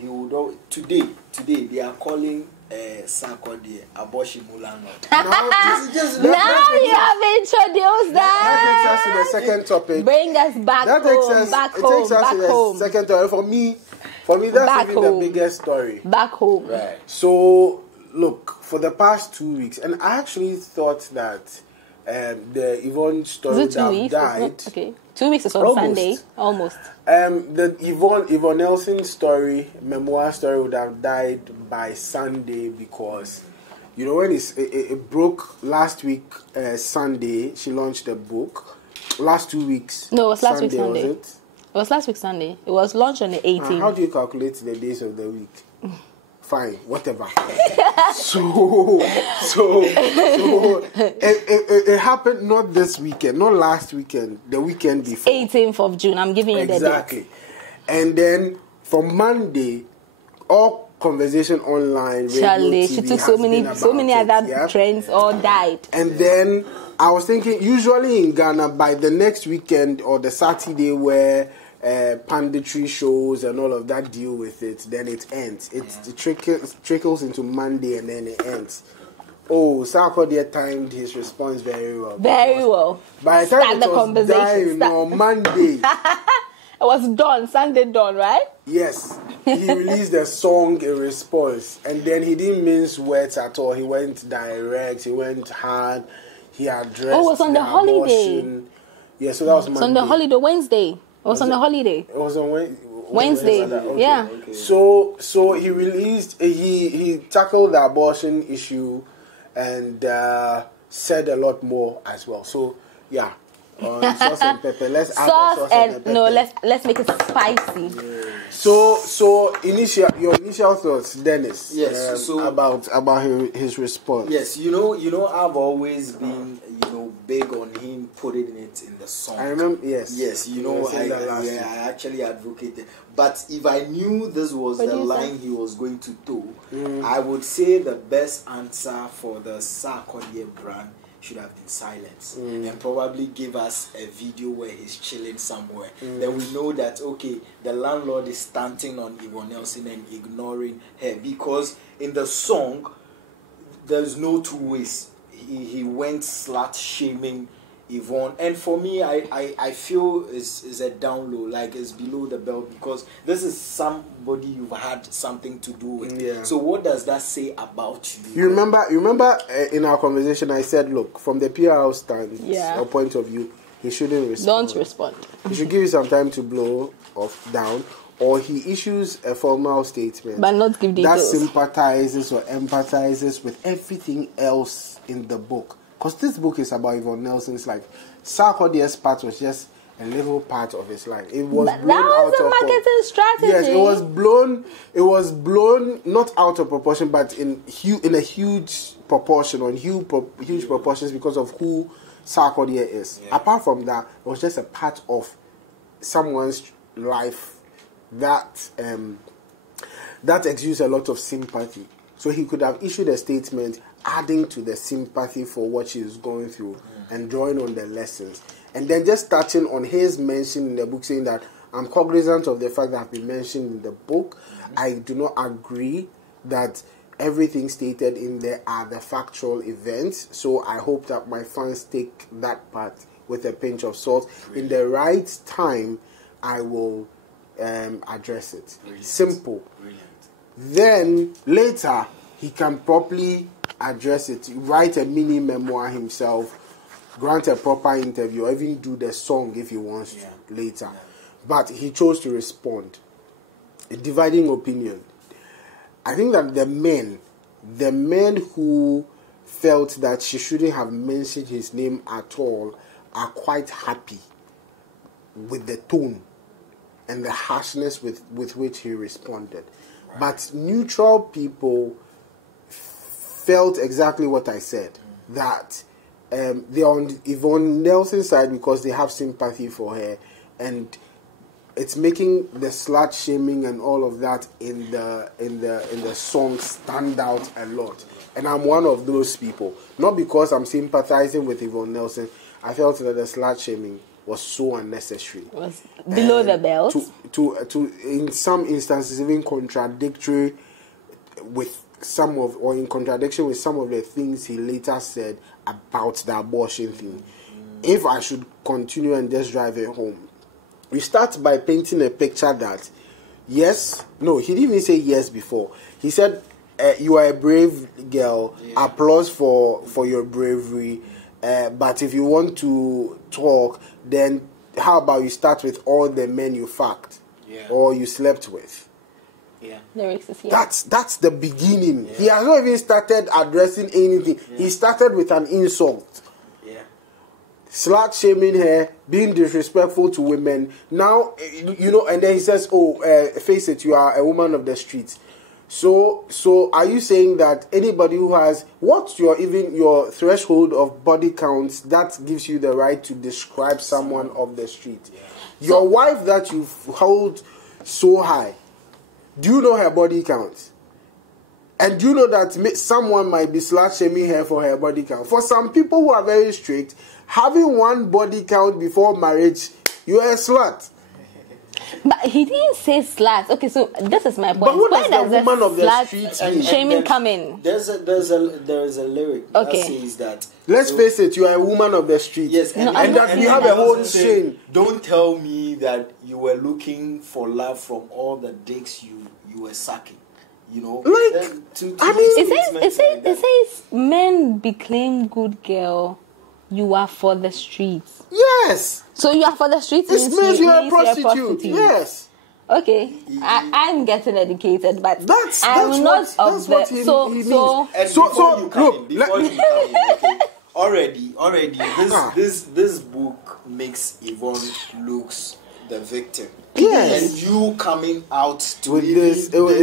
he would today they are calling Sarkodie abortion landlord. Now you have introduced that. That takes us to the second topic. Bring us back home. Back home. Second story. For me, that's back even home. the biggest story. Back home. Right. So, look, for the past 2 weeks, and I actually thought that the Yvonne story Is it 2 weeks? died. Okay. 2 weeks is on Sunday. Almost. The Yvonne Nelson story, memoir story, would have died by Sunday because, when it broke last week, Sunday, she launched the book. Last 2 weeks. No, it was last week Sunday. Was it? It was last week Sunday. It was launched on the 18th. How do you calculate the days of the week? Fine, whatever. so it happened not this weekend, not last weekend, the weekend before. 18th of June. I'm giving you the date. Exactly. And then from Monday, all conversation online, radio, Charlie, TV she took so many other trends all died. And then I was thinking, usually in Ghana, by the next weekend or the Saturday where panditry shows and all of that deal with it, then it ends. It trickles into Monday and then it ends. Oh, Sarkodie timed his response very well. Very well. By the time it was dying on Monday. It was dawn, Sunday dawn, right? Yes. He released a song in response. And then he didn't mince words at all. He went direct. He went hard. He addressed it was on the holiday. Yeah, so that was Monday. It's on the holiday, Wednesday. It was on the holiday. It was on Wednesday. Okay, yeah. Okay. So he released, he tackled the abortion issue and said a lot more as well. So, yeah. Sauce and pepper. Let's add sauce and pepper. No, let's make it spicy. Yeah. So your initial thoughts, Dennis. Yes. About his response. Yes. I've always been big on him putting it in the song. I remember. Yes. Yes. I actually advocated. But if I knew this was the line he was going to do, I would say the best answer for the Sarkodie brand should have been silence and probably give us a video where he's chilling somewhere. Then we know that, okay, the landlord is stunting on Yvonne Nelson and ignoring her, because in the song there's no two ways. He went slut-shaming Yvonne, and for me, I feel is a down low, like it's below the belt, because this is somebody you've had something to do with. Yeah. So what does that say about you? You remember in our conversation I said, look, from the PR stand or point of view, he shouldn't respond. Don't respond. He should give you some time to blow down, or he issues a formal statement, but not give details, that sympathizes or empathizes with everything else in the book. Because this book is about Yvonne Nelson's life. Sarkodie's part was just a little part of his life. It was blown out of a marketing strategy. Yes, it was blown not out of proportion, but in a huge proportion, or huge proportions, because of who Sarkodie is. Yeah. Apart from that, it was just a part of someone's life that exudes a lot of sympathy. So he could have issued a statement adding to the sympathy for what she is going through and drawing on the lessons. And then just touching on his mention in the book, saying that I'm cognizant of the fact that I've been mentioned in the book. I do not agree that everything stated in there are the factual events. So I hope that my fans take that part with a pinch of salt. Brilliant. In the right time, I will address it. Brilliant. Simple. Brilliant. Then later, he can properly address it, write a mini memoir himself, grant a proper interview, or even do the song if he wants to later. Yeah. But he chose to respond. A dividing opinion. I think that the men who felt that she shouldn't have mentioned his name at all are quite happy with the tone and the harshness with which he responded. Right. But neutral people felt exactly what I said, that they're on Yvonne Nelson's side because they have sympathy for her, and it's making the slut shaming and all of that in the song stand out a lot. And I'm one of those people. Not because I'm sympathizing with Yvonne Nelson. I felt that the slut shaming was so unnecessary. Was below the belt. To in some instances even contradictory with some of, or in contradiction with some of the things he later said about the abortion thing. If I should continue and just drive it home, we start by painting a picture that yes, no, he didn't even say yes before. He said, you are a brave girl, applause for your bravery, but if you want to talk, then how about you start with all the men you fucked or you slept with? Yeah. Lyrics is here. That's the beginning. He has not even started addressing anything. He started with an insult. Slut-shaming her, being disrespectful to women. Now, and then he says, face it, you are a woman of the streets. So are you saying that anybody who has, what's your threshold of body counts that gives you the right to describe someone of the street? Your wife that you hold so high, do you know her body count? And do you know that someone might be slut-shaming her for her body count? For some people who are very strict, having one body count before marriage, you are a slut. But he didn't say slut. Okay, so this is my point. But who does the woman of the streets mean? Shaming come in? There is a lyric that says that. Let's face it, you are a woman of the streets. Yes, and that you have a whole chain. Don't tell me that you were looking for love from all the dicks you were sucking. It says men beclaim good girl. You are for the streets. Yes. So you are for the streets. It means you are a prostitute. Yes. Okay, I'm getting educated, but that's I'm not of the. He means. Already, this book makes Yvonne looks the victim. Yes. And you coming out to with this, it was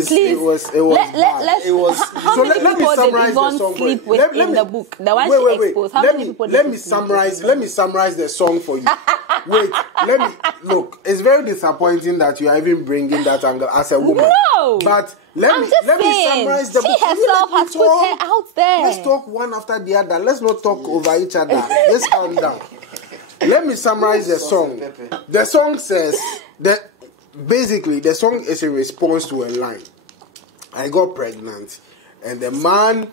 how many people did Yvonne sleep with in the book? The one she exposed. How many people did Let me summarize the song for you. Look, it's very disappointing that you are even bringing that angle as a woman. No! But let me summarize the book. She herself has put her out there. Let's talk one after the other. Let's not talk over each other. Let's calm down. Let me summarize the song. The song says that basically the song is a response to a line. I got pregnant, and the man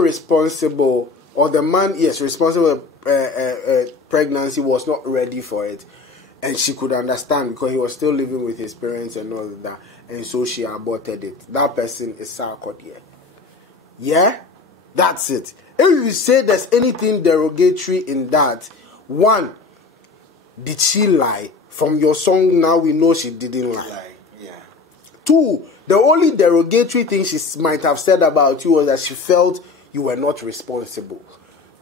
responsible, or the man responsible pregnancy was not ready for it, and she could understand because he was still living with his parents and all of that, and so she aborted it. That person is Sarkodie. Yeah, that's it. If you say there's anything derogatory in that, one, did she lie? From your song now we know she didn't lie. Yeah. Two, the only derogatory thing she might have said about you was that she felt you were not responsible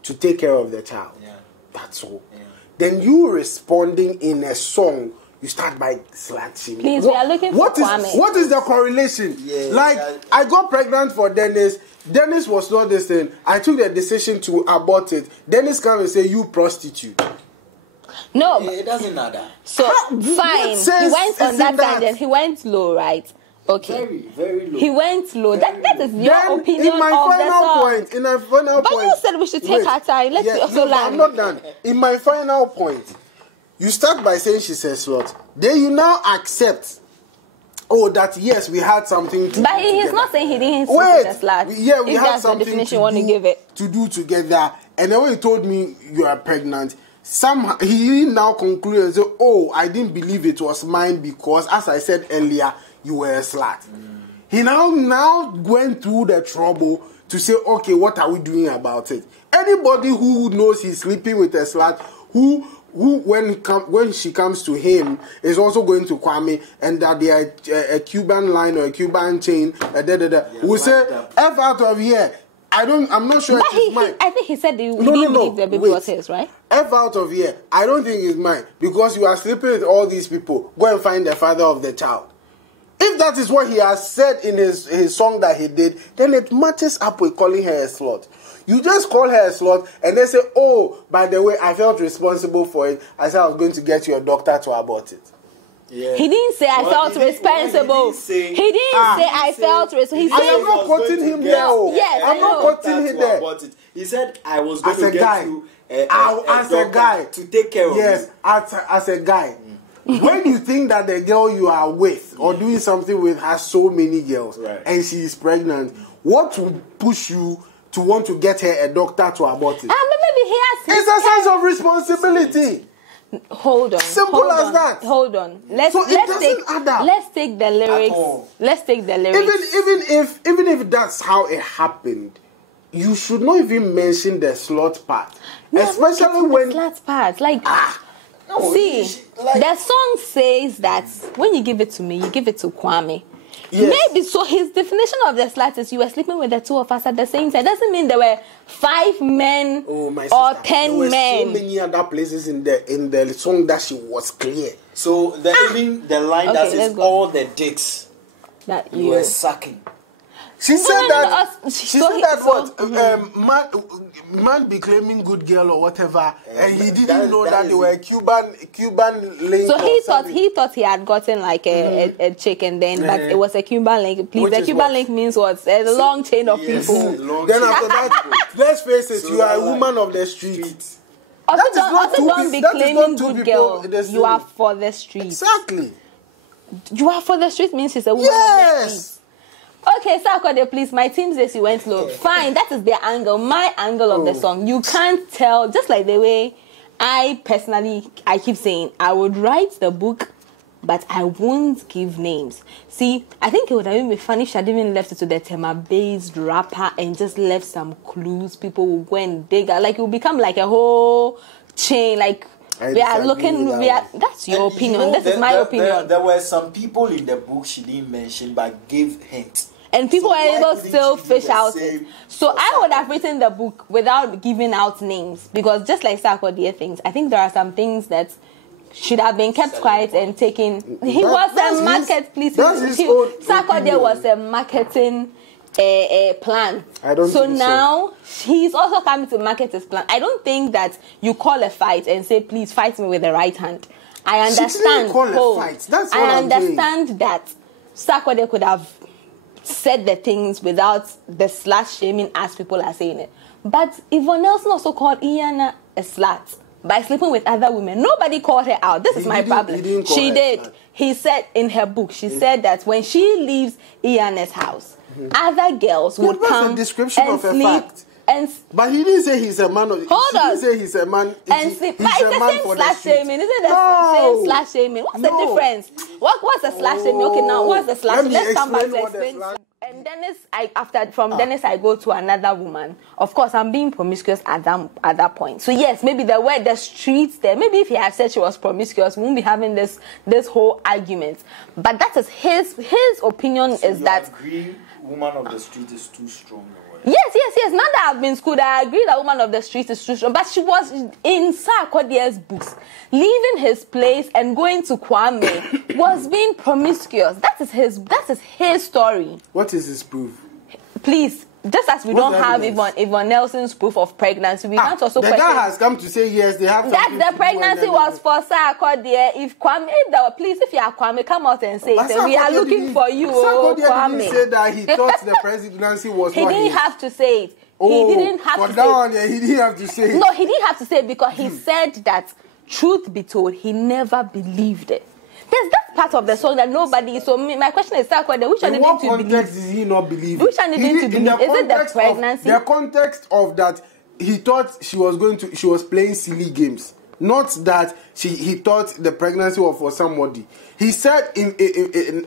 to take care of the child. Yeah. That's all. Yeah. Then you responding in a song, you start by slut-shaming. Please, we are looking for Kwame. What is the correlation? I got pregnant for Dennis. Dennis was not this thing. I took the decision to abort it. Dennis comes and say, you prostitute. No. It doesn't matter. So, fine. He went on that tangent. He went low, right? Okay. Very, very low. He went low. That is your opinion in my of final the song. point, in my final but point. You said we should take our time. Let's also land. I'm not done. In my final point, you start by saying she's a slut. Then you now accept, that yes, we had something to but do he's together. not saying he didn't sleep with a slut. We had something to do together. And then when you told me you are pregnant, he now concluded and said, I didn't believe it was mine because, as I said earlier, you were a slut. He now went through the trouble to say, okay, what are we doing about it? Anybody who knows he's sleeping with a slut, who when she comes to him is also going to Kwame, and that they are a Cuban line or a Cuban chain, we say, F out of here. I'm not sure it's mine. I think he said he didn't believe the baby was his, right? F out of here. I don't think it's mine. Because you are sleeping with all these people. Go and find the father of the child. If that is what he has said in his song that he did, then it matches up with calling her a slut. You just call her a slut and they say, by the way, I felt responsible for it. I said I was going to get your doctor to abort it. Yeah. He didn't say I felt responsible. He didn't say I felt responsible. He I said am not quoting him there. Yes, I'm not quoting him there. He said I was going to get you as a guy to take care of you. Yes, as a guy. When you think that the girl you are with or doing something with has so many girls and she is pregnant, what will push you to want to get her a doctor to abort it? But maybe he has. It's a sense of responsibility. Hold on. Simple as that. Hold on. Let's take the lyrics. Let's take the lyrics. Even if that's how it happened, you should not even mention the slut part. No, especially when the slut part. Like No, see, like, the song says that when you give it to me, you give it to Kwame. Yes. Maybe so. His definition of the slut is you were sleeping with the two of us at the same time. Doesn't mean there were 5 men or 10 there were men. so many other places in the song that she was clear. So even the line that says all the dicks That you were sucking. She said man be claiming good girl or whatever, and he didn't know that they were Cuban link. So he thought he had gotten like a chick, and then but it was a Cuban link. Please, the Cuban link means what? A long chain of people. Then after that, let's face it, you are a woman of the streets. Also don't be claiming good girl. You are for the streets. Exactly. You are for the streets means she's a woman of the streets. Okay, Sarkodie, please. My team says you went low. Fine, that is their angle. My angle of the song. You can't tell. Just like the way I keep saying, I would write the book, but I won't give names. See, I think it would have been funny if she had even left it to the tema-based rapper and just left some clues. People will go and dig. Like, it will become like a whole chain. Like, that's your opinion. This is my opinion. There were some people in the book she didn't mention, but gave hints. And people were able to still fish out. So I would have written the book without giving out names. Because just like Sarkodie things, I think there are some things that should have been kept quiet and taken. He was a market, please. Sarkodie was a marketing plan. I don't so think now he's also coming to market his plan. I don't think that you call a fight and say, please fight me with the right hand. I understand. She didn't call a fight. That's what I I'm understand saying. that Sarkodie could have said the things without the slut-shaming as people are saying it. But Yvonne Nelson also called Iana a slut by sleeping with other women. Nobody called her out. This is my problem. She did. He said in her book, she said that when she leaves Iana's house, other girls would come a description and of a sleep. fact. But he didn't say he's a man. He didn't say he's a man. And sleep. But it's the same slash shaming. Isn't it the same slash shaming? What's the difference? What's the slash shaming? Okay, now what's the slash shaming? Let's come back to explain. And Dennis, Dennis, I go to another woman. Of course, I'm being promiscuous at that point. So yes, maybe there were the streets there. Maybe if he had said she was promiscuous, we won't be having this whole argument. But that is his opinion. So is that agree woman of the street is too strong? Yes. Now that I've been schooled, I agree that woman of the street is too strong. But she was in Sarkodie's books, leaving his place and going to Kwame was being promiscuous. That is his story. What is his proof? Please, just as we don't have Yvonne Nelson's proof of pregnancy, we can't also question. The guy has come to say yes, they have. That the pregnancy was for Sarkodie. If Kwame, please, if you are Kwame, come out and say it. We are looking for you, Kwame. Didn't say that he thought the presidency was. He didn't have to say it. He didn't have to say it. He didn't have to say it. No, he didn't have to say it because he said that, truth be told, he never believed it. There's that part of the song that nobody. So my question is, Sarkodie, which one did you believe? In what context did he not believe? Which one did you believe? Is it the pregnancy? The context of that, he thought she was playing silly games. Not that he thought the pregnancy was for somebody. He said,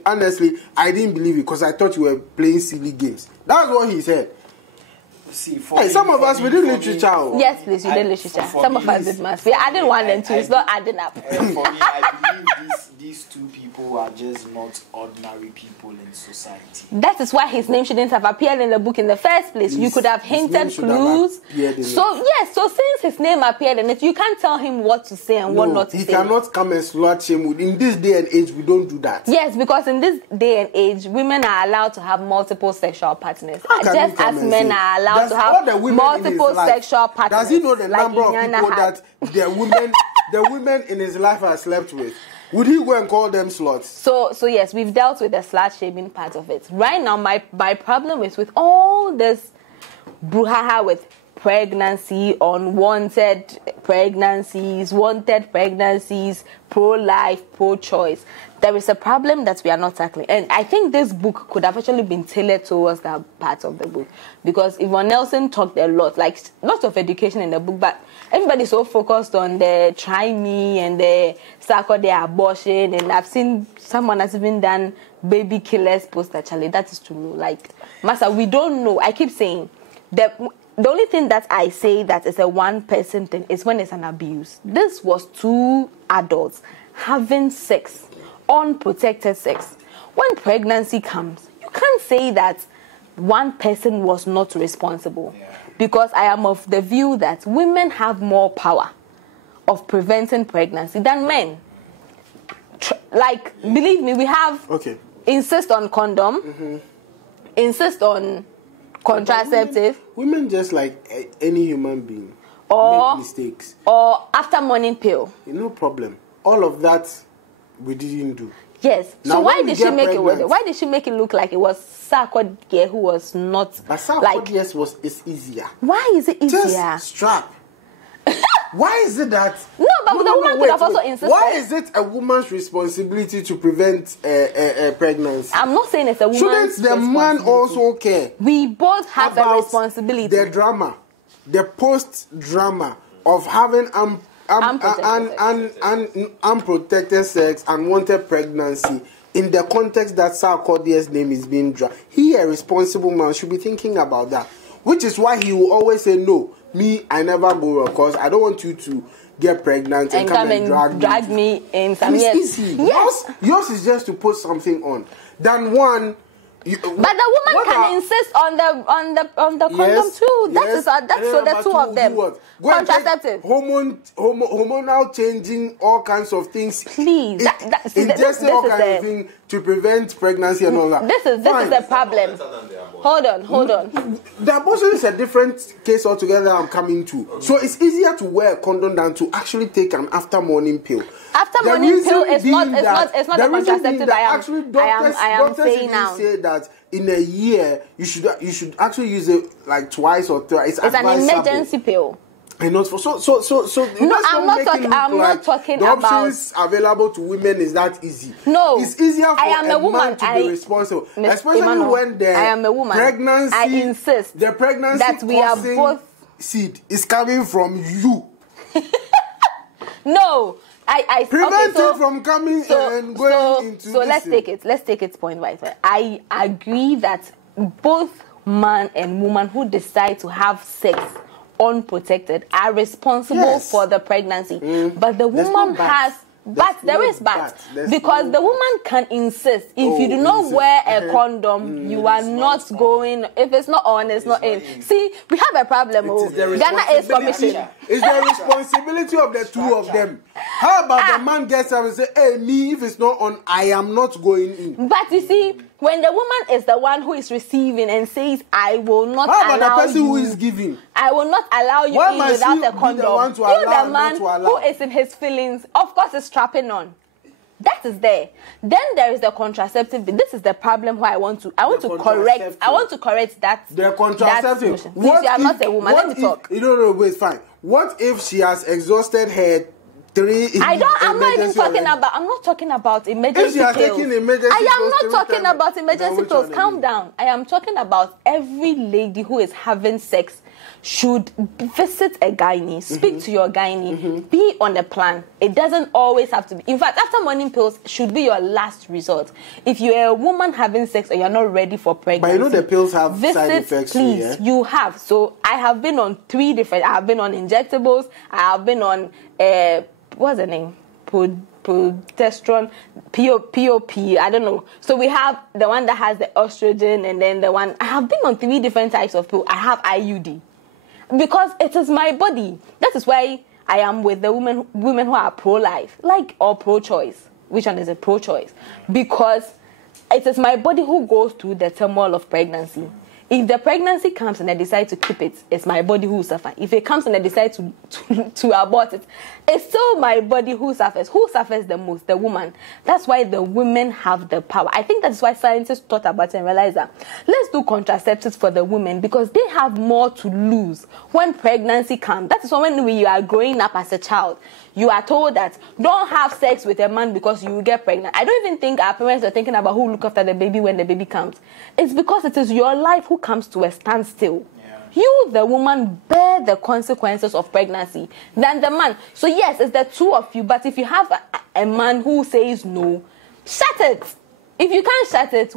honestly, I didn't believe it because I thought you were playing silly games. That's what he said. See, some of us, we did literature. Yes, please, you did literature. Some of us did math. We added 1 and 2. It's not adding up. For me, I believe these two people are just not ordinary people in society. That is why his name shouldn't have appeared in the book in the first place. You could have hinted clues. So since his name appeared in it, you can't tell him what to say and what not to say. He cannot come and slut shame. In this day and age, we don't do that. Yes, because in this day and age, women are allowed to have multiple sexual partners. Just as men are allowed to have multiple sexual partners. Does he know the number of people that the women in his life have slept with? Would he go and call them sluts? So yes, we've dealt with the slut-shaming part of it. Right now, my problem is with all this brouhaha with pregnancy, unwanted pregnancies, wanted pregnancies, pro-life, pro-choice. There is a problem that we are not tackling. And I think this book could have actually been tailored towards that part of the book. Because Yvonne Nelson talked a lot, like lots of education in the book, but everybody's so focused on the try me and the Sarkodie abortion. And I've seen someone has even done baby killers post actually. That is true. Like, Master, we don't know. I keep saying that the only thing that I say that is a one-person thing is when it's an abuse. This was 2 adults having sex, unprotected sex. When pregnancy comes, you can't say that one person was not responsible. Yeah. Because I am of the view that women have more power of preventing pregnancy than men. Believe me, we have insist on condom, insist on contraceptive. Women just like any human being make mistakes. Or after morning pill. No problem. All of that we didn't do. Yes. Now, so why did she make it with it? Why did she make it look like it was Sarkodie who was not? But Sarkodie is easier. Why is it easier? Just strap. Why is it that? No, but the woman could have also insisted. Why is it a woman's responsibility to prevent pregnancy? I'm not saying it's a woman's responsibility. Shouldn't the man also care? We both have a responsibility. The drama, the post-drama of having unprotected sex and wanted pregnancy in the context that Sarkodie's name is being dragged. He, a responsible man, should be thinking about that. Which is why he will always say, no, me, I never go because I don't want you to get pregnant and come and drag me in some years. It's easy. Yes. Yours is just to put something on. Than one. But the woman can insist on the condom too. That's so the two of them. Contraceptive. Hormonal changing, all kinds of things. Please, ingesting all kinds of things to prevent pregnancy and all that. This is the problem. Hold on. The abortion is a different case altogether. I'm coming to. So it's easier to wear a condom than to actually take an after morning pill. After morning pill is not a contraceptive. I am saying now. Say that in a year you should actually use it like twice or thrice. It's an emergency pill. And not for so. No, I'm not talking the about options available to women is that easy. No, it's easier for a woman to be responsible, especially when the I am a woman. Pregnancy, I insist the pregnancy that we are both seed is coming from you. No. I prevent it from coming and going into. So let's take it point by point. I agree that both man and woman who decide to have sex unprotected are responsible for the pregnancy. But the woman has. But there is because the woman can insist if you do not wear a condom, you are not going. If it's not on, it's not in. See, we have a problem. Ghana is commission. It's the responsibility of the two of them. How about the man gets up and say, "Hey, me, if it's not on, I am not going in." But you see, when the woman is the one who is receiving and says, "I will not allow you," how about the person who is giving? I will not allow you in without a condom. You, the man who is in his feelings, of course, is strapping on. That is there. Then there is the contraceptive. This is the problem. Why I want to correct that. The contraceptive. Please, you are not a woman. Let me talk. No, wait, fine. What if she has exhausted her 3? I'm not talking about emergency pills. I am not talking about emergency pills. Calm down. I am talking about every lady who is having sex should visit a gynae, speak to your gynae, be on the plan. It doesn't always have to be. In fact, after morning pills should be your last resort. If you are a woman having sex and you're not ready for pregnancy, but you know the pills have side effects. Please, yeah? you have. So I have been on 3 different. I have been on injectables. I have been on what's the name? Progesterone, POP, I don't know. So we have the one that has the estrogen, and then the one I have been on 3 different types of pill. I have IUD. Because it is my body. That is why I am with the women who are pro-life, or pro-choice. Which one is a pro-choice? Because it is my body who goes through the turmoil of pregnancy. if the pregnancy comes and I decide to keep it, it's my body who will suffer. If it comes and I decide to abort it, it's still my body who suffers. Who suffers the most? The woman. That's why the women have the power. I think that's why scientists thought about it and realized that let's do contraceptives for the women because they have more to lose when pregnancy comes. That is when you are growing up as a child. You are told that don't have sex with a man because you will get pregnant. I don't even think our parents are thinking about who look after the baby when the baby comes. It's because it is your life who comes to a standstill. Yeah. You, the woman, bear the consequences of pregnancy than the man. So yes, it's the two of you. But if you have a man who says no, shut it. If you can't shut it,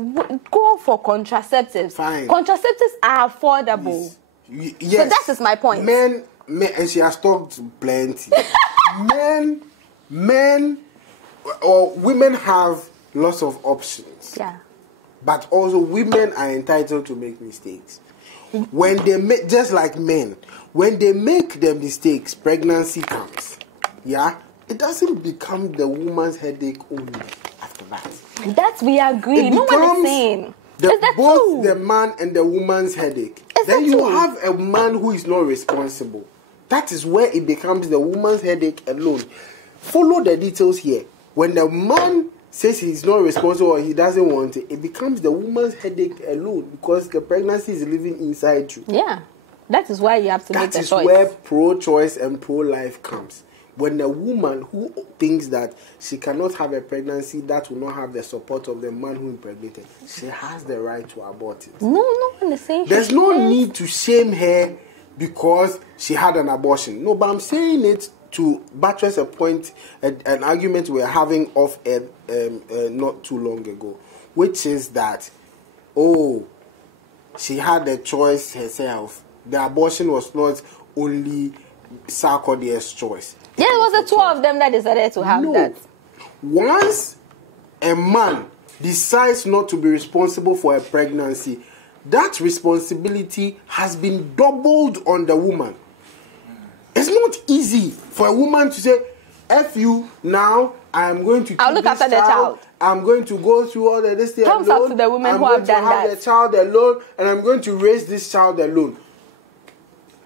go for contraceptives. Fine. Contraceptives are affordable. Yes. So that is my point. Men, and she has talked plenty. men or women have lots of options. Yeah. But also women are entitled to make mistakes. When they make, just like men, when they make the mistakes, pregnancy comes. Yeah? It doesn't become the woman's headache only after that. That we agree. No one is saying. Both the man and the woman's headache. Then you have a man who is not responsible. That is where it becomes the woman's headache alone. Follow the details here. When the man says he's not responsible or he doesn't want it, it becomes the woman's headache alone because the pregnancy is living inside you. Yeah. That is why you have to make the choice. That is where pro-choice and pro-life comes. When a woman who thinks that she cannot have a pregnancy that will not have the support of the man who impregnated, she has the right to abort it. No one is saying there's no need to shame her because she had an abortion. No, but I'm saying it to buttress a point, an argument we were having off not too long ago, which is that, she had a choice herself. The abortion was not only Sarkodie's choice. Yeah, it was the two of them that decided to have that. Once a man decides not to be responsible for a pregnancy, that responsibility has been doubled on the woman. It's not easy for a woman to say, F you, now I am going to I'll look after the child. I'm going to go through all of this thing alone. Comes up to the women who have done that. I'm going to have the child alone, and I'm going to raise this child alone.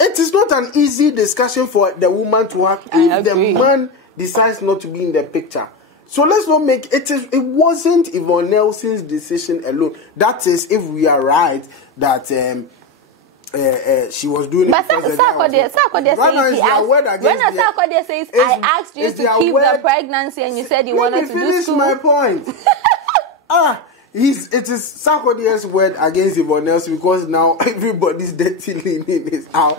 It is not an easy discussion for the woman to have if the man decides not to be in the picture. So let's not make it. It wasn't Yvonne Nelson's decision alone. That is, if we are right that she was doing it. But Sarkodie says I asked you to keep the pregnancy, and you said you wanted to do so. My point. It is Sarkodie's word against Yvonne Nelson because now everybody's dirty linen is out.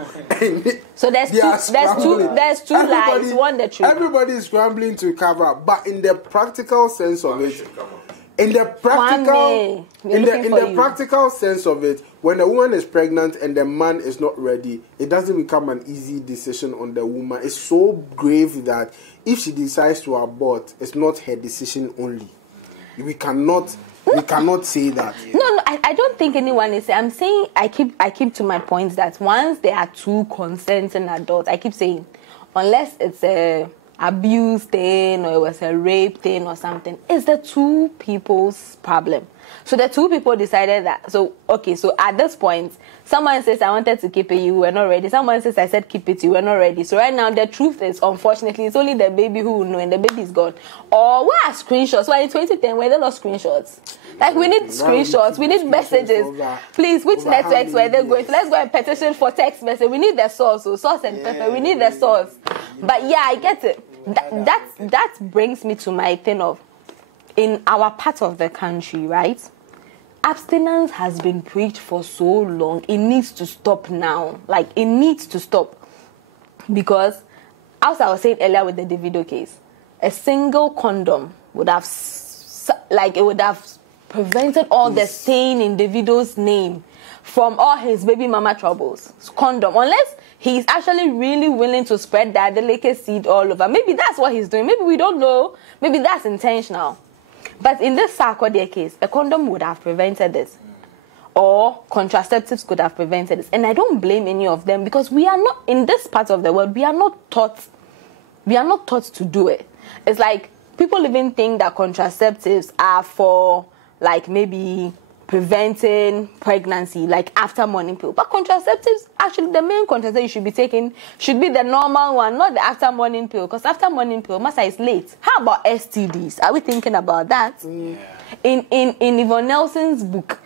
So there's two lies, one the truth. Everybody is scrambling to cover up, but in the practical sense of it, practical sense of it, when a woman is pregnant and the man is not ready, it doesn't become an easy decision on the woman. It's so grave that if she decides to abort, it's not her decision only. We cannot say that. No, I don't think anyone is saying. I'm saying I keep to my point that once there are two consenting adults, I keep saying, unless it's a abuse thing or it was a rape thing or something, it's the two people's problem. So the two people decided that. So at this point, someone says I wanted to keep it, you were not ready. Someone says I said keep it, you were not ready. So right now the truth is, unfortunately, it's only the baby who will know, and the baby is gone. Or where are screenshots? Well, in 2010, were there not screenshots? Like, we need screenshots, we need messages. Please, which networks were they going to? Let's go and petition for text message. We need the source, sauce and pepper. We need the source. But yeah, I get it. That brings me to my thing of, in our part of the country, right? Abstinence has been preached for so long. It needs to stop now. Like, it needs to stop. Because, as I was saying earlier with the Davido case, a single condom would have, prevented all the stain in Davido's name from all his baby mama troubles. Condom. Unless he's actually really willing to spread that delicate seed all over. Maybe that's what he's doing. Maybe we don't know. Maybe that's intentional. But in this Sarkodie case, a condom would have prevented this. Or contraceptives could have prevented this. And I don't blame any of them because we are not, in this part of the world, we are not taught to do it. It's like people even think that contraceptives are for, like, maybe preventing pregnancy, like after morning pill. But contraceptives, actually, the main contraceptive you should be taking should be the normal one, not the after morning pill. Because after morning pill, massa is late. How about STDs? Are we thinking about that? Yeah. In Yvonne Nelson's book,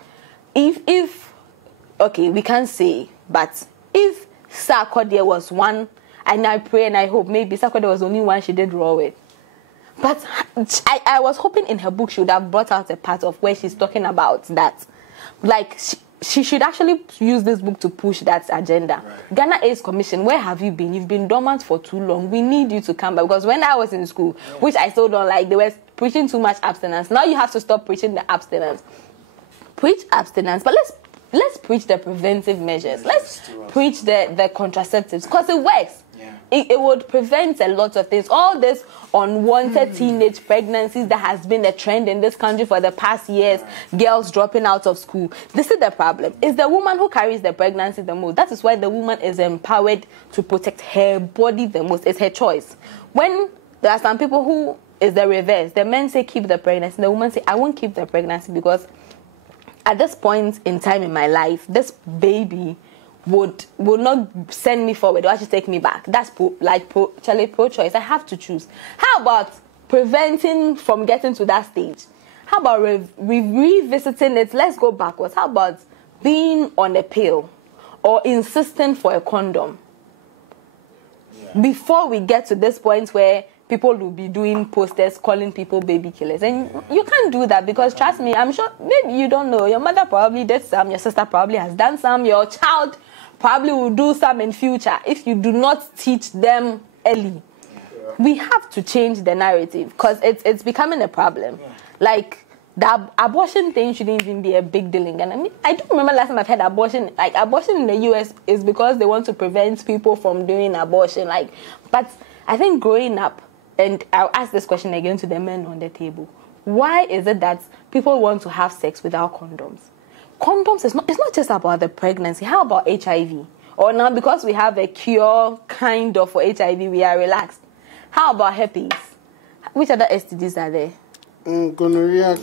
if okay, we can't say, but if Sarkodie was one, and I pray and I hope maybe Sarkodie was the only one she did raw with. But I was hoping in her book she would have brought out a part of where she's talking about that. Like, she should actually use this book to push that agenda. Right. Ghana AIDS Commission, where have you been? You've been dormant for too long. We need you to come back. Because when I was in school, which I still don't like, they were preaching too much abstinence. Now you have to stop preaching the abstinence. Preach abstinence, but let's preach the preventive measures. Let's preach the contraceptives, because it works. It would prevent a lot of things. All this unwanted teenage pregnancies that has been a trend in this country for the past years, girls dropping out of school. This is the problem. It's the woman who carries the pregnancy the most. That is why the woman is empowered to protect her body the most. It's her choice. When there are some people who is the reverse, the men say keep the pregnancy, the woman say I won't keep the pregnancy because at this point in time in my life, this baby would not send me forward or actually take me back. That's pro-choice. I have to choose. How about preventing from getting to that stage? How about revisiting it? Let's go backwards. How about being on a pill or insisting for a condom? Yeah. Before we get to this point where people will be doing posters calling people baby killers. And you can't do that because, trust me, I'm sure maybe you don't know. Your mother probably did some. Your sister probably has done some. Your child probably will do some in future if you do not teach them early. Yeah. We have to change the narrative because it's becoming a problem. Yeah. Like, the abortion thing shouldn't even be a big deal in Ghana. I don't remember last time I've had abortion. Like, abortion in the US is because they want to prevent people from doing abortion. Like, but I think growing up, and I'll ask this question again to the men on the table. Why is it that people want to have sex without condoms? Condoms it's not just about the pregnancy. How about HIV? Or now because we have a cure kind of for HIV, we are relaxed. How about herpes? Which other STDs are there? Gonorrhea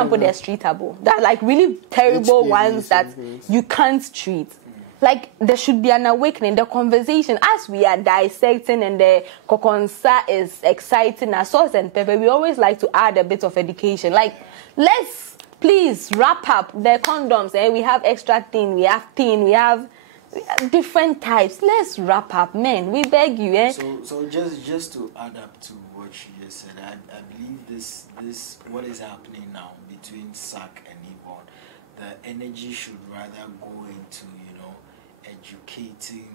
and put their street taboo. They're like really terrible ones that you can't treat. Like, there should be an awakening. The conversation, as we are dissecting and the kokonsa is exciting, as sauce and pepper, we always like to add a bit of education. Like, let's please wrap up the condoms. We have extra thin, we have different types. Let's wrap up, men. We beg you. So just to add up to what she just said, I believe this what is happening now between Sark and Yvonne, the energy should rather go into educating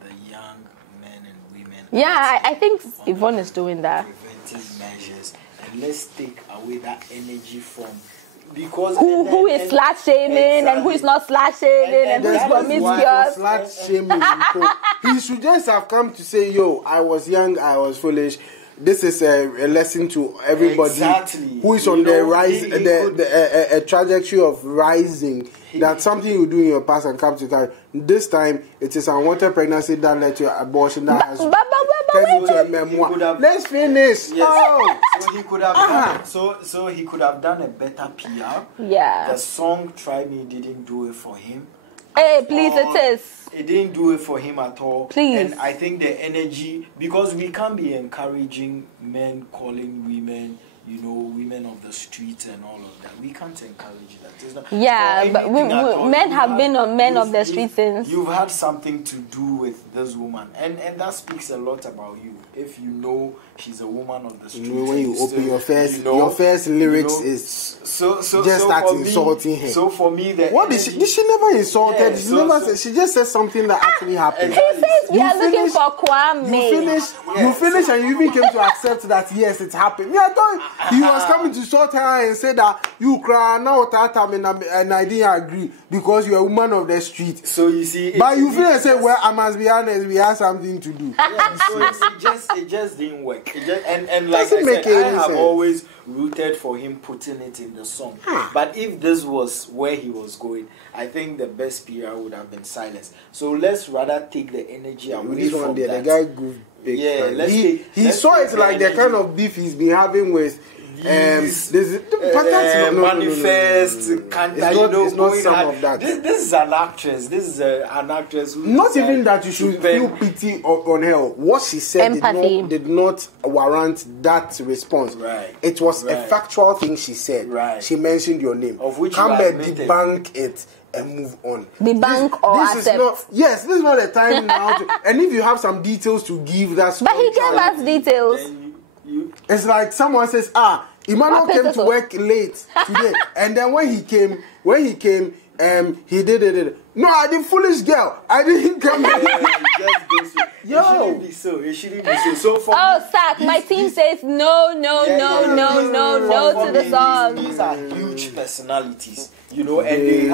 the young men and women. Yeah, I think Yvonne is doing that. Preventive measures, and let's take away that energy from because who is slut-shaming and who is not slut-shaming and who is promiscuous. Slut-shaming. He should just have come to say, "Yo, I was young, I was foolish." This is a lesson to everybody who is on the rise, a trajectory of rising. That's something you do in your past and come to time. This time, it is unwanted pregnancy that led to abortion that has turned into a memoir. Let's finish. Yes. Oh. So he could have done. So he could have done a better PR. Yeah. The song "Try Me" didn't do it for him. Hey, please, it is. It didn't do it for him at all. Please. And I think the energy, because we can't be encouraging men calling women, women of the streets and all of that. We can't encourage that. It's not, but men have been on men of the streets since. You've had something to do with this woman. And that speaks a lot about you. If you know she's a woman of the streets. When you open your first lyrics is just start insulting her. So for me, did she never insulted? Yeah, she just said something that actually happened. He says we are looking for Kwame. You finish and you even came to accept that yes, it happened. Yeah, I thought he was coming to sort her and say that you cry now and I didn't agree because you're a woman of the street. So you see, but you feel and say, well, I must be honest, we have something to do. Yeah, so it just didn't work. And like I said, I have always rooted for him putting it in the song. But if this was where he was going, I think the best PR would have been silence. So let's rather take the energy away from that. The guy goofed. He saw it like the kind of beef he's been having with manifest, it's not some of that. This is an actress. This is an actress. Not even that you should feel pity on her. What she said did not warrant that response. Right. It was a factual thing she said. Right. She mentioned your name. Of which Come you and debunk it and move on. Debunk or accept. This is not a time now. And if you have some details to give, that's. But he gave us details. It's like someone says, Emmanuel came to work late today, and then when he came, he did it. No, I did foolish girl. I didn't come. It shouldn't be so. So Sack, my team says no to the song. These are huge personalities, and they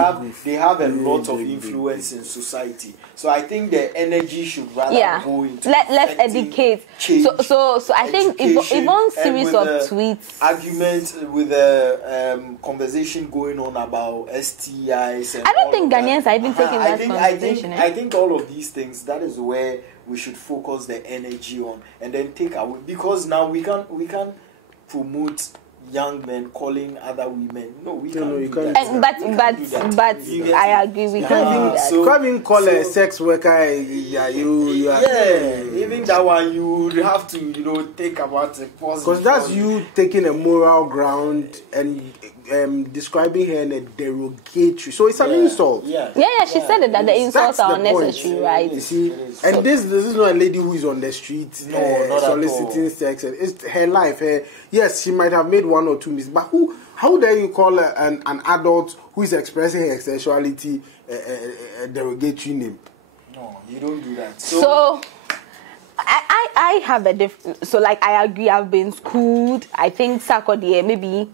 have a lot of influence in society. So I think the energy should rather go into let's educate. So I think Yvonne's series of tweets, arguments with the conversation going on about STIs. And I don't think Ghanaians are even taking that conversation. I think all of these things, that is where we should focus the energy on, and then take away, because now we can't promote young men calling other women. No, we can't do that. But I agree, we can't do that. So, can't even call a sex worker. Even that one you would have to think about it, because that's you taking a moral ground and describing her in a derogatory. So it's an insult. She said that the insults are unnecessary, right? You see, and this is not a lady who is on the street soliciting sex. It's her life. Yes, she might have made one or two mistakes, but how dare you call an adult who is expressing her sexuality a derogatory name? No, you don't do that. So I have a different. So I agree. I've been schooled. I think Sarkodie maybe.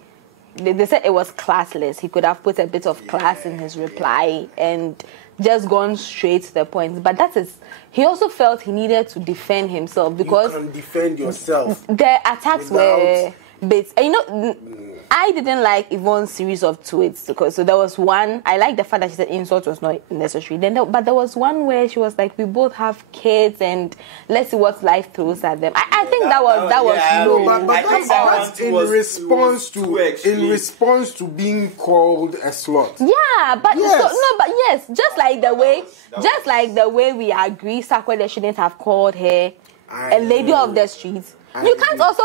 They said it was classless. He could have put a bit of class in his reply and just gone straight to the point. But he also felt he needed to defend himself, because you can defend yourself. The attacks were bits. And I didn't like Yvonne's series of tweets, because there was one. I like the fact that she said insult was not necessary. But there was one where she was like, "We both have kids, and let's see what life throws at them." I think that was low. But that's in response to being called a slut. Yeah, but just like the way we agree, Sarkodie shouldn't have called her a lady of the streets. You can't also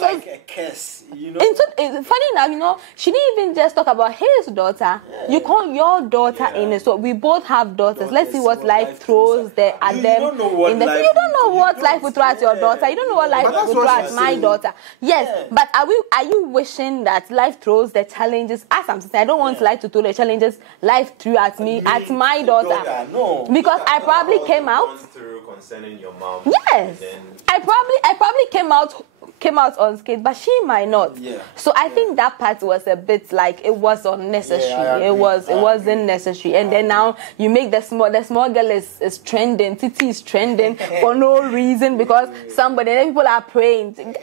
like a curse, funny enough, she didn't even just talk about his daughter. You call your daughter in it. So we both have daughters. Let's see what life throws at them. You don't know what life will throw at your daughter. You don't know what life will throw at my daughter. Yes, but are you wishing that life throws the challenges? As I'm saying, I don't want life to throw the challenges life threw at me, at my daughter. No, because I probably came out concerning your mom. Yes, I probably came out unscathed, but she might not. Yeah. So I think that part was a bit like it was unnecessary. It wasn't necessary. And then now you make the small girl is trending. Titi is trending for no reason, because people are praying.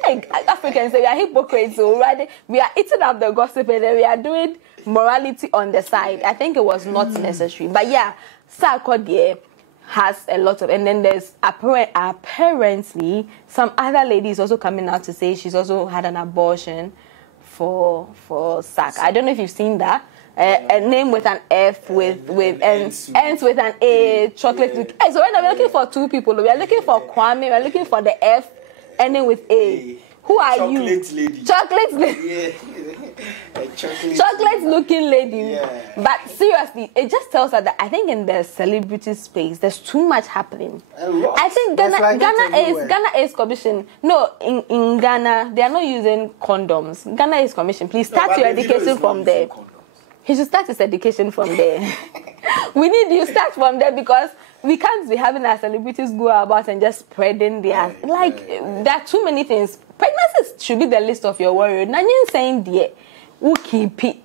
Africans say we are hypocrites, so right? We are eating up the gossip and then we are doing morality on the side. I think it was not necessary. But yeah, Sarkodie has a lot of, and then there's apparently some other ladies also coming out to say she's also had an abortion for Sack. I don't know if you've seen that. A name with an F and ends with an A, chocolate. So right now we're looking for two people. We are looking for Kwame. We are looking for the F ending with A. Who are chocolate you? Lady. Chocolate lady. Yeah. Chocolate looking lady. Yeah. But seriously, it just tells us that I think in the celebrity space, there's too much happening. I think Ghana is commission. No, in Ghana, they are not using condoms. Ghana is commission. Please start your education from there. He should start his education from there. We need you start from there, because we can't be having our celebrities go about and just spreading their there are too many things. Pregnancy should be the list of your worry. Nanyin saying there, who keep it,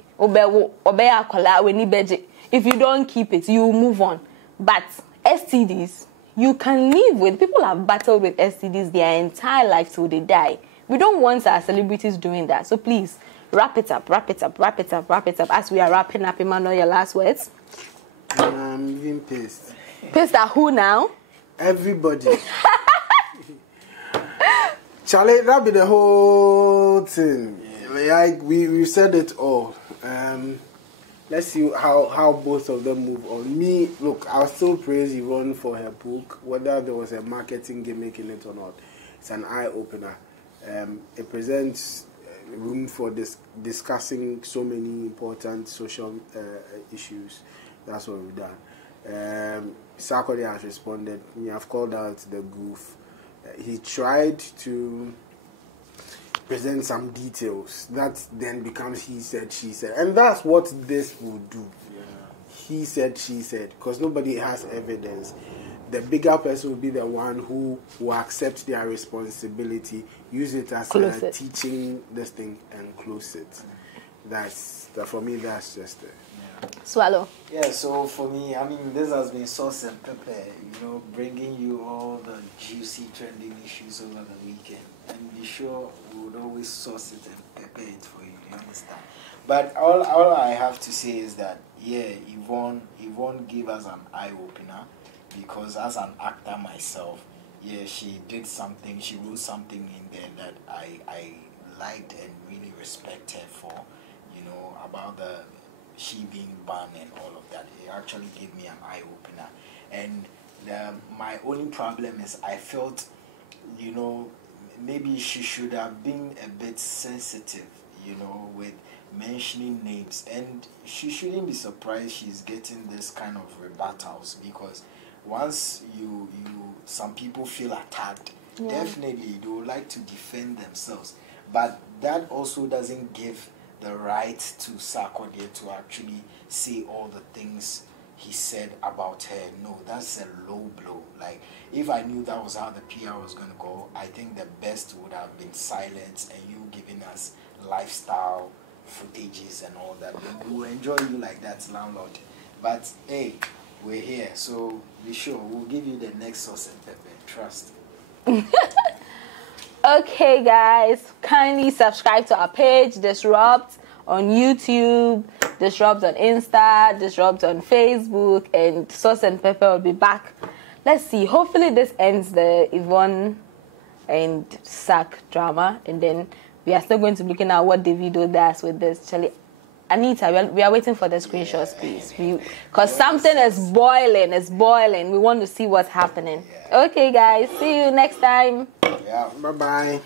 if you don't keep it, you move on. But STDs, you can live with. People have battled with STDs their entire life till they die. We don't want our celebrities doing that. So please, wrap it up. As we are wrapping up, Emmanuel, your last words. I'm even pissed. Pissed at who now? Everybody. Charlie, that be the whole thing. Like we said it all. Let's see how both of them move on. Me, look, I'll still praise Yvonne for her book, whether there was a marketing gimmick in it or not. It's an eye-opener. It presents room for discussing so many important social issues. That's what we've done. Sarkodie has responded. Me, I've called out the goof. He tried to present some details that then becomes he said, she said, and that's what this will do. He said, she said, because nobody has evidence. The bigger person will be the one who will accept their responsibility, use it as a teaching this thing, and close it. For me, that's just it. Swallow. Yeah, so for me, I mean, this has been Sauce and Pepper, bringing you all the juicy trending issues over the weekend. And be sure we would always sauce it and pepper it for you, you understand? But all I have to say is that, yeah, Yvonne gave us an eye-opener, because as an actor myself, yeah, she did something, she wrote something in there that I liked and really respect her for, about she being banned and all of that. It actually gave me an eye-opener. And my only problem is I felt, maybe she should have been a bit sensitive, with mentioning names. And she shouldn't be surprised she's getting this kind of rebuttals, because once some people feel attacked, definitely they would like to defend themselves. But that also doesn't give the right to Sarkodie to actually say all the things he said about her. No, that's a low blow. Like, if I knew that was how the PR was going to go, I think the best would have been silence and you giving us lifestyle footages and all that. We will enjoy you like that, landlord. But hey, we're here, so be sure we'll give you the next Sauce and Pepper. Trust. Okay, guys, kindly subscribe to our page, Disrupt, on YouTube, Disrupt on Insta, Disrupt on Facebook, and Sauce and Pepper will be back. Let's see. Hopefully, this ends the Yvonne and Sark drama, and then we are still going to be looking at what Davido does with this. Charlie, Anita, we are waiting for the screenshots, please. Because something is boiling. It's boiling. We want to see what's happening. Okay, guys. See you next time. Yeah. Bye-bye.